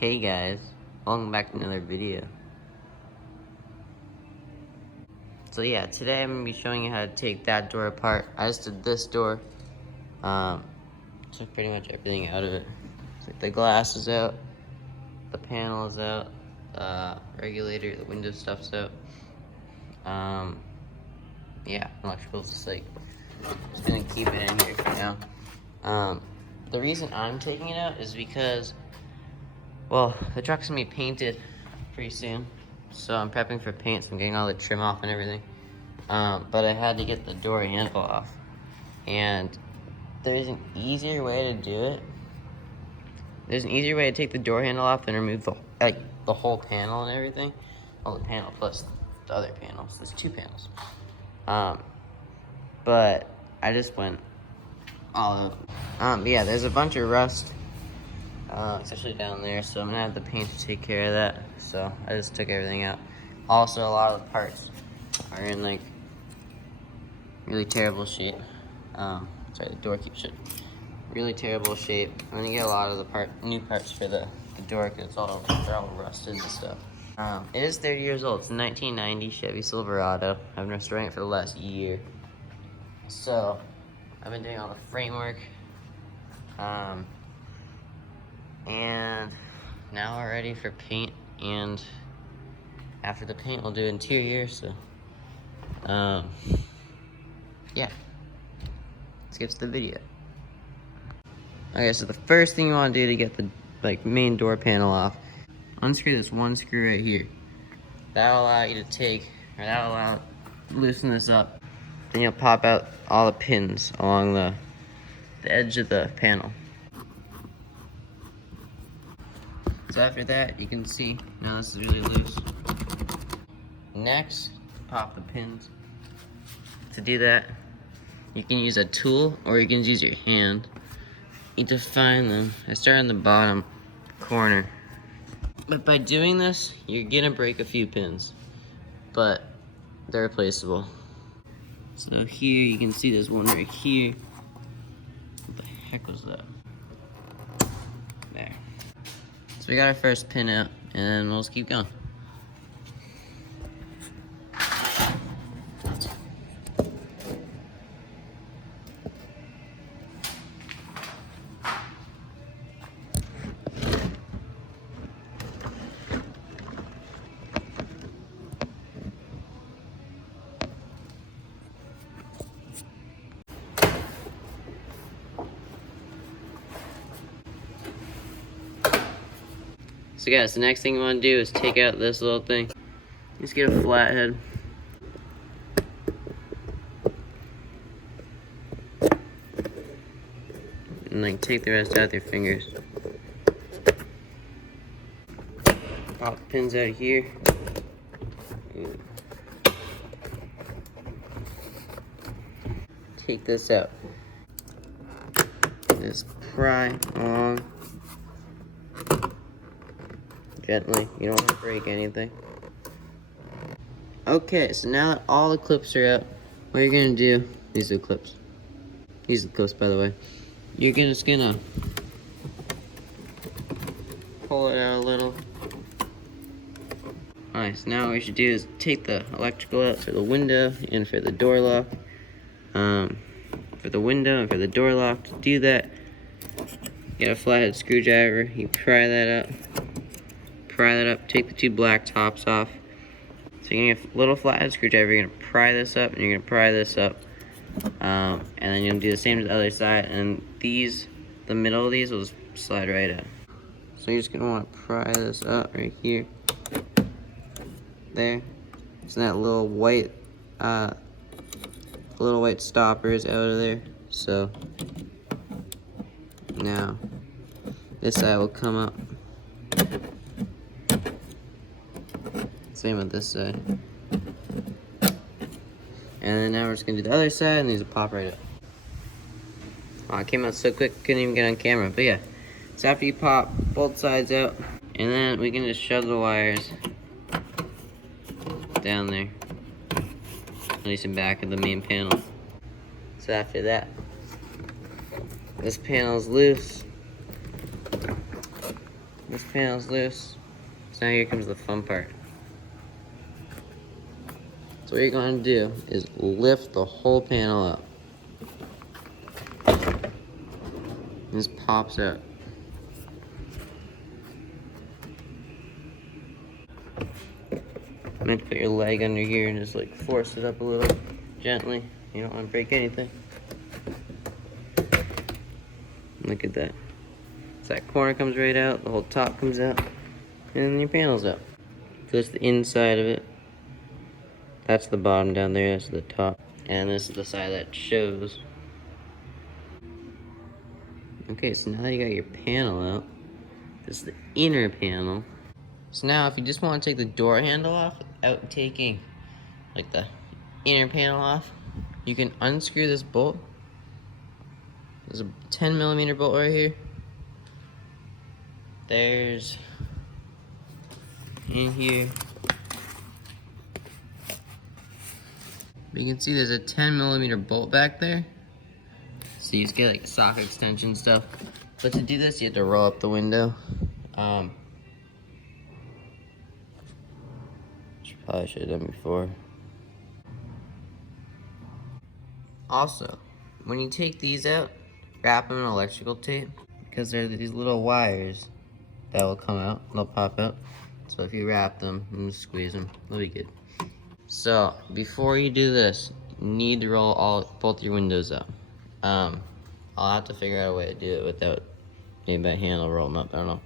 Hey guys, welcome back to another video. So yeah, today I'm going to be showing you how to take that door apart. I just did this door. Took pretty much everything out of it. Took the glass is out, the panel is out, regulator, the window stuff's out. Yeah, electrical's just like, just gonna keep it in here for now. The reason I'm taking it out is because, well, the truck's gonna be painted pretty soon, so I'm prepping for paint, so I'm getting all the trim off and everything. But I had to get the door handle off, and there's an easier way to do it. There's an easier way to take the door handle off and remove the whole panel and everything. Well, the panel plus the other panels. There's two panels. But I just went all out. Yeah, there's a bunch of rust, especially down there, so I'm gonna have the paint to take care of that. So I just took everything out. Also, a lot of the parts are in like really terrible shape. Sorry, the door keeps shut. Really terrible shape. I'm gonna get a lot of the new parts for the door because they're all rusted and stuff. It is 30 years old. It's a 1990 Chevy Silverado. I've been restoring it for the last year. So I've been doing all the framework. And now we're ready for paint, and after the paint we'll do interior. So yeah, let's get to the video. Okay, so the first thing you want to do to get the main door panel off, unscrew this one screw right here. That'll allow you to loosen this up. Then you'll pop out all the pins along the edge of the panel. So after that, you can see now this is really loose. Next, pop the pins. To do that, you can use a tool or you can use your hand. You need to find them. I start on the bottom corner. But by doing this, you're gonna break a few pins, but they're replaceable. So here you can see there's one right here. What the heck was that? There. So we got our first pin out, and then we'll just keep going. So guys, the next thing you want to do is take out this little thing. Just get a flathead. And take the rest out with your fingers. Pop the pins out of here. Take this out. Just pry along. Gently, you don't want to break anything. Okay, so now that all the clips are out, what you're gonna do, these are the clips. These are the clips, by the way. You're just gonna pull it out a little. Alright, so now what you should do is take the electrical out for the window and for the door lock. For the window and for the door lock, to do that, get a flathead screwdriver, you pry that up. Take the two black tops off. So you're gonna get a little flathead screwdriver, you're gonna pry this up, and you're gonna pry this up. And then you're gonna do the same to the other side, and the middle of these will just slide right out. So you're just gonna wanna pry this up right here. There. So that little white stopper is out of there. So now this side will come up. Same with this side. And then now we're just gonna do the other side, and these will pop right up. Oh, it came out so quick, couldn't even get on camera. But yeah, so after you pop both sides out, and then we can just shove the wires down there, at least in back of the main panel. So after that, this panel is loose. This panel's loose. So now here comes the fun part. So what you're going to do is lift the whole panel up. This pops out. I'm going to put your leg under here and just like force it up a little gently. You don't want to break anything. Look at that. So that corner comes right out, the whole top comes out, and then your panel's out. So that's the inside of it. That's the bottom down there, that's the top. And this is the side that shows. Okay, so now that you got your panel out, this is the inner panel. So now if you just want to take the door handle off without taking like the inner panel off, you can unscrew this bolt. There's a 10mm bolt right here. There's in here. But you can see there's a 10mm bolt back there. So you just get like socket extension stuff. But to do this, you have to roll up the window. Which I probably should have done before. Also, when you take these out, wrap them in electrical tape because there are these little wires that will come out, they'll pop out. So if you wrap them and squeeze them, they'll be good. So before you do this, you need to roll both your windows up. I'll have to figure out a way to do it without maybe by hand I'll roll them up, I don't know.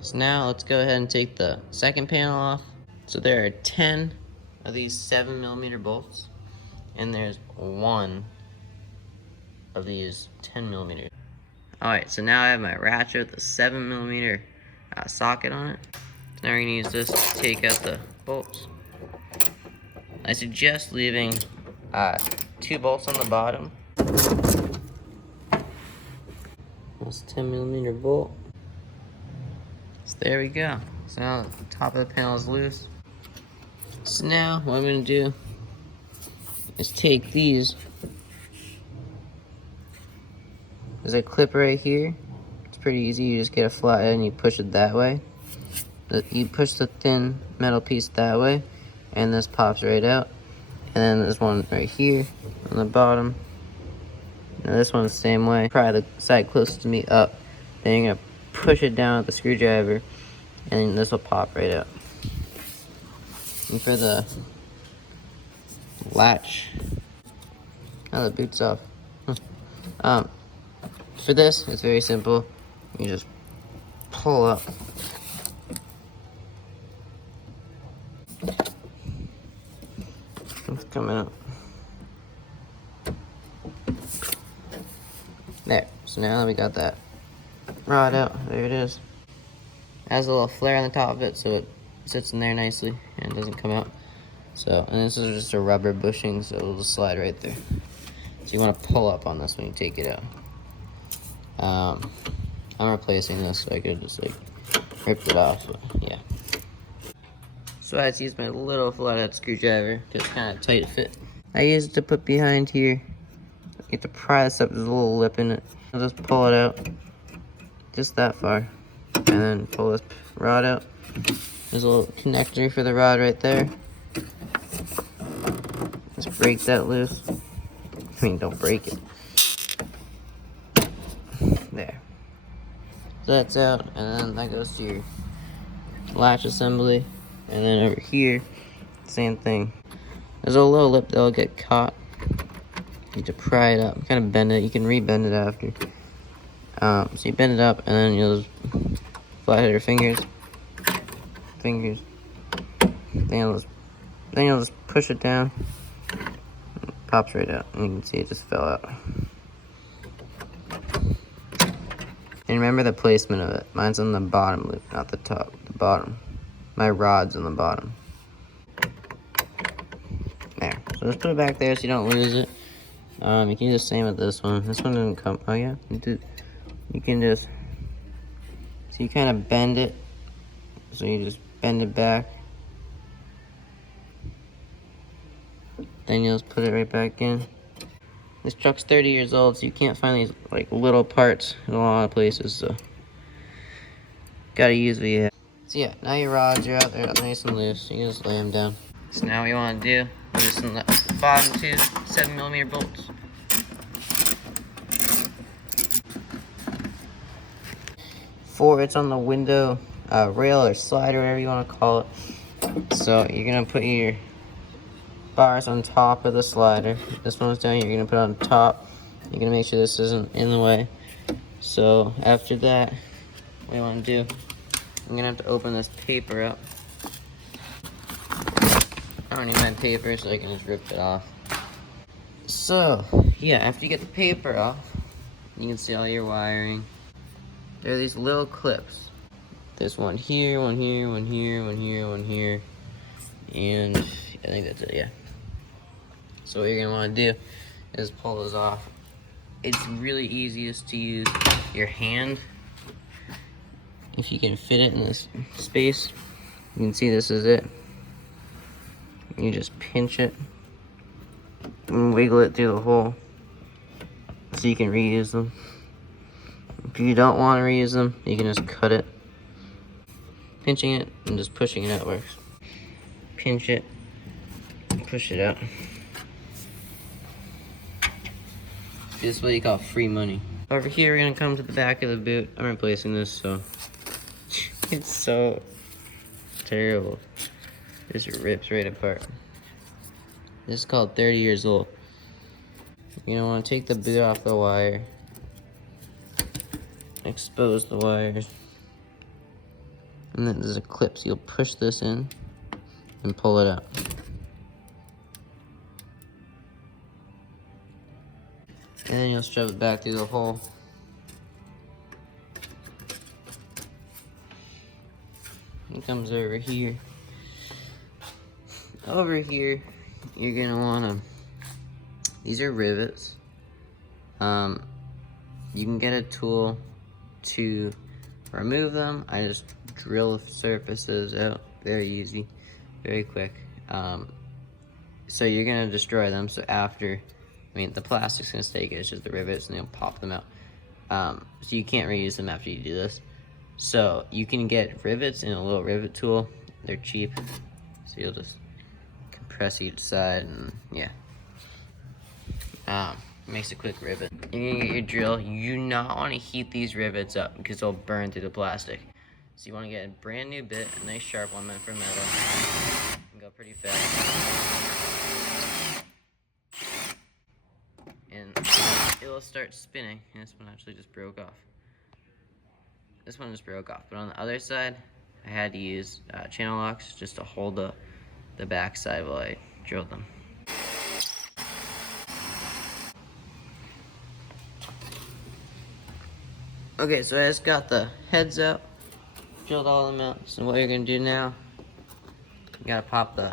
So now let's go ahead and take the second panel off. So there are 10 of these 7mm bolts, and there's 1 of these 10mm. Alright, so now I have my ratchet with the 7mm socket on it. So now we're going to use this to take out the bolts. I suggest leaving 2 bolts on the bottom. This 10mm bolt. So there we go. So now the top of the panel is loose. So now what I'm going to do is take these. There's a clip right here. It's pretty easy. You just get a flat end and you push it that way. You push the thin metal piece that way, and this pops right out. And then there's one right here on the bottom. Now this one's the same way. Probably the side closest to me up. Then you're gonna push it down with the screwdriver, and this will pop right out. And for the latch, oh, the boot's off. For this, it's very simple. You just pull up. It's coming up. There. So now that we got that rod out, there it is. It has a little flare on the top of it, so it sits in there nicely and doesn't come out. So, and this is just a rubber bushing, so it'll just slide right there. So you want to pull up on this when you take it out. I'm replacing this, so I could just like rip it off, but yeah. So I had to use my little flathead screwdriver because it's kind of tight fit. I used it to put behind here. You have to pry this up, there's a little lip in it. I'll just pull it out, just that far, and then pull this rod out. There's a little connector for the rod right there. Just break that loose. I mean, don't break it. There. So that's out, and then that goes to your latch assembly. And then over here, same thing. There's a little lip that'll get caught. You need to pry it up, kind of bend it. You can re-bend it after. So you bend it up, and then you'll just flathead your fingers. Then you'll just push it down. It pops right out, and you can see it just fell out. And remember the placement of it. Mine's on the bottom loop, not the top. The bottom. My rod's on the bottom. There. So just put it back there so you don't lose it. You can do the same with this one. This one didn't come. Oh yeah, you can just. So you kind of bend it. So you just bend it back. Then you'll just put it right back in. This truck's 30 years old, so you can't find these like little parts in a lot of places. So Gotta use what you have. So yeah, now your rods are out there nice and loose. You can just lay them down. So now what you want to do, loosen the bottom two 7mm bolts. Four, it's on the window rail or slider, whatever you want to call it. So you're gonna put your bars on top of the slider. This one's down here, you're gonna put it on top. You're gonna make sure this isn't in the way. So after that, what you want to do, I'm gonna have to open this paper up. I don't need my paper, so I can just rip it off. So yeah, after you get the paper off, you can see all your wiring. There are these little clips. There's one here, one here, one here, one here, one here, and I think that's it, yeah. So what you're gonna wanna do is pull those off. It's really easiest to use your hand. If you can fit it in this space, you can see this is it. You just pinch it and wiggle it through the hole so you can reuse them. If you don't want to reuse them, you can just cut it. Pinching it and just pushing it out works. Pinch it, push it out. This is what you call free money. Over here, we're gonna come to the back of the boot. I'm replacing this, so it's so terrible. This rips right apart. This is called 30 years old. You're gonna want to take the boot off the wire, expose the wires, and then there's a clip, so you'll push this in and pull it out. And then you'll shove it back through the hole. It comes over here. Over here, you're gonna wanna, these are rivets. You can get a tool to remove them. I just drill the surfaces out, very easy, very quick. So you're gonna destroy them, so after, the plastic's gonna stay good, it's just the rivets and they'll pop them out. So you can't reuse them after you do this. So you can get rivets in a little rivet tool. They're cheap, so you'll just compress each side and yeah. Makes a quick rivet. You're gonna get your drill. You do not want to heat these rivets up because they'll burn through the plastic. So you want to get a brand new bit, a nice sharp one meant for metal. And go pretty fast. And it'll start spinning. And this one actually just broke off. This one just broke off. But on the other side, I had to use channel locks just to hold the back side while I drilled them. Okay, so I just got the heads out, drilled all of them out. So what you're gonna do now, you gotta pop the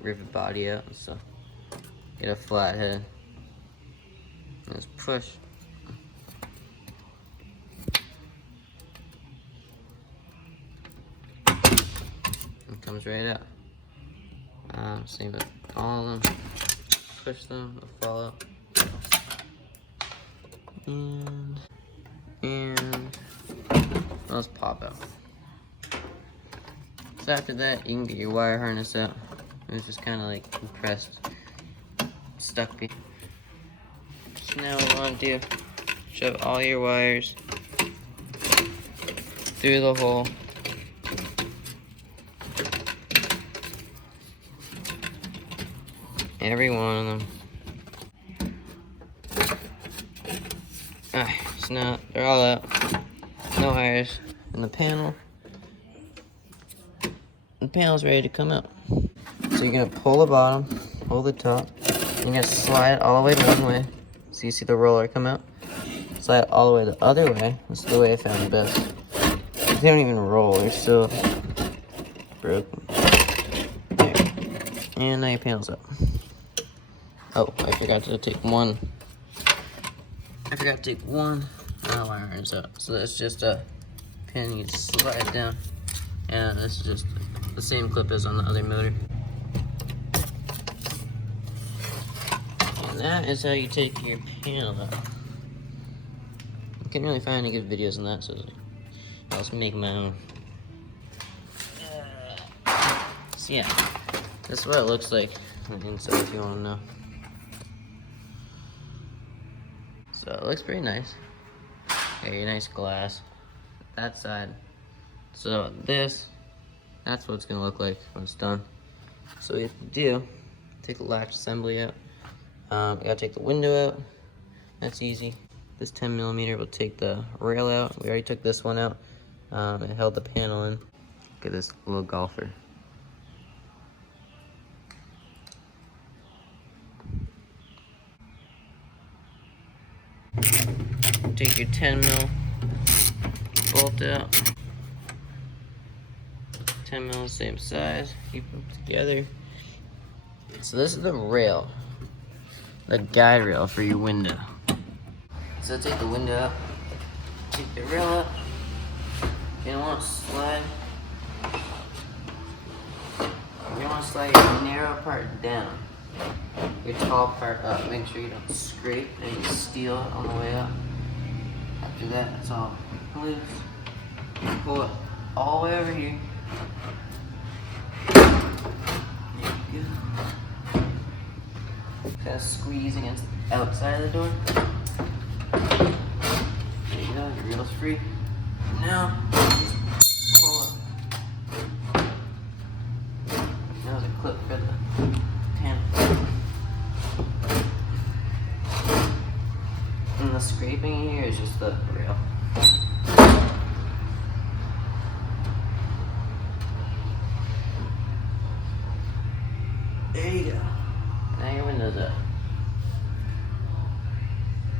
rivet body out. So get a flat head, and just push. It comes right out. Same with all of them. Push them, they'll fall out. And those pop out. So after that, you can get your wire harness out. It's just kind of compressed, stuck. So now what you want to do, shove all your wires through the hole. Every one of them. So now they're all out. No wires in the panel. The panel's ready to come out. So you're gonna pull the bottom, pull the top. You're gonna slide it all the way to one way. So you see the roller come out. Slide it all the way the other way. This is the way I found the best. They don't even roll, they're so broken. There. And now your panel's up. Oh, I forgot to take one. Wire harness out. So that's just a pin, you just slide it down. And this is just the same clip as on the other motor. And that is how you take your panel out. I can't really find any good videos on that, so I'll just make my own. So yeah, this is what it looks like on the inside if you want to know. So it looks pretty nice. Got your nice glass. That side. So that's what it's gonna look like when it's done. So what you have to do, take the latch assembly out. You gotta take the window out. That's easy. This 10mm will take the rail out. We already took this one out. It held the panel in. Look at this little golfer. Take your 10mm bolt out. 10mm, same size. Keep them together. So this is the rail, the guide rail for your window. So take the window out, take the rail up. You don't want to slide. You want to slide your narrow part down, your tall part up. Make sure you don't scrape any steel on the way up. After that, it's all loose. Pull it all the way over here. There you go. Kind of squeeze against the outside of the door. There you go, your reel's free. Now, just pull it. Now there's a clip for the handle. And the scraping here is just the rail. There you go. Now your window's up.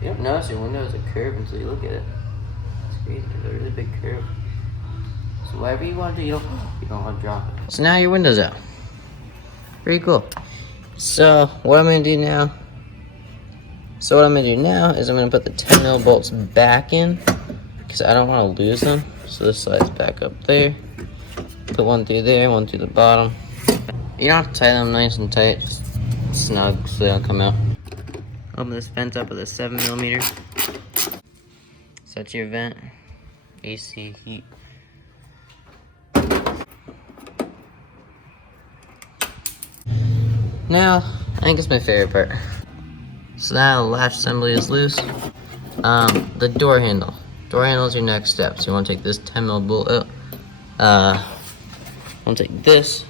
You don't notice your window is a curve until you look at it. It's crazy. There's a really big curve. So whatever you want to do, you don't want to drop it. So now your window's out. Pretty cool. So what I'm gonna do now? Is I'm gonna put the 10mm bolts back in because I don't want to lose them. So this slides back up there. Put one through there, one through the bottom. You don't have to tie them nice and tight, just snug so they don't come out. Open this vent up with a 7mm. Set your vent, AC, heat. Now, I think it's my favorite part. So now the latch assembly is loose. The door handle. Door handle is your next step. So you want to take this 10mm bolt out. You want to take this.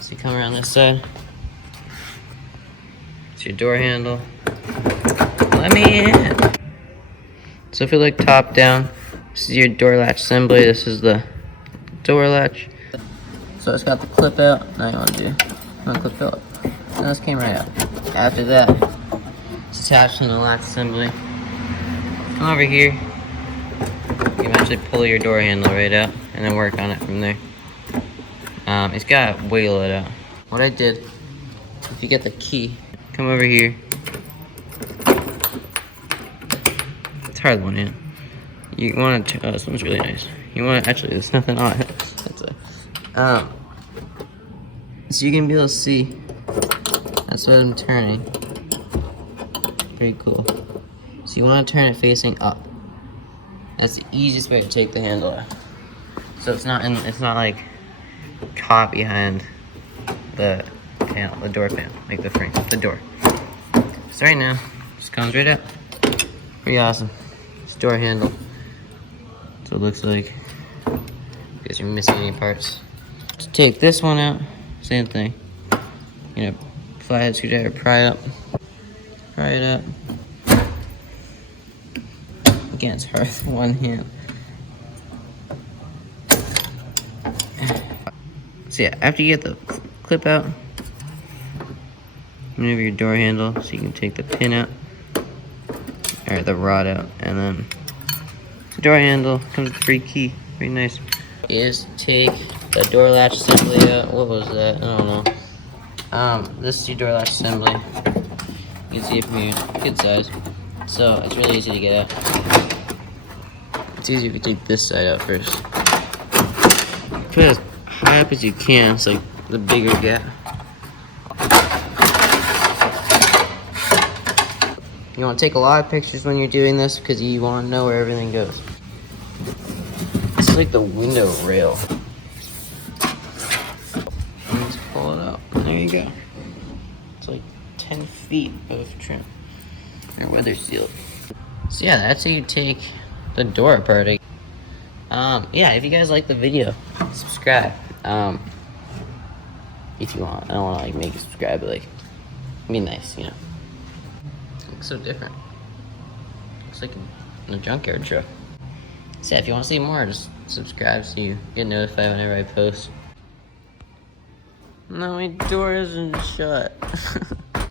So you come around this side. It's your door handle. Let me in. So if you look top down, this is your door latch assembly. This is the door latch. So it's got the clip out. Now you want to clip it up. And this came right out. After that, it's attached to the latch assembly. Come over here. You can actually pull your door handle right out and then work on it from there. It's got to wiggle it out. What I did, if you get the key, come over here. It's hard one hand. You want to, this one's really nice. You want to, actually, there's nothing on it. That's a, so you can be able to see, that's what I'm turning. Pretty cool. So you want to turn it facing up. That's the easiest way to take the handle out. So it's not like caught behind the panel, the door panel, like the frame, the door. So right now, just comes right out. Pretty awesome. It's door handle. So it looks like, because you're missing any parts. To take this one out, same thing. You know, flathead screwdriver, pry it up. Again, it's hard with one hand. So yeah, after you get the clip out, move your door handle so you can take the pin out, or the rod out, and then the door handle comes with a free key. Very nice. Is take the door latch assembly out. What was that? I don't know. This is your door latch assembly. You can see it from here. Good size. So it's really easy to get out. It's easier if you take this side out first. Put it as high up as you can. It's like the bigger gap. You want to take a lot of pictures when you're doing this because you want to know where everything goes. like the window rail. Let's pull it out. There you go. It's like 10 feet of trim. They're weather sealed. So yeah, that's how you take the door apart. Yeah, if you guys like the video, subscribe. If you want. I don't want to like make you subscribe, but like, be nice, you know. It looks so different. Looks like a junkyard truck. So yeah, if you want to see more, just subscribe so you get notified whenever I post. No, my door isn't shut.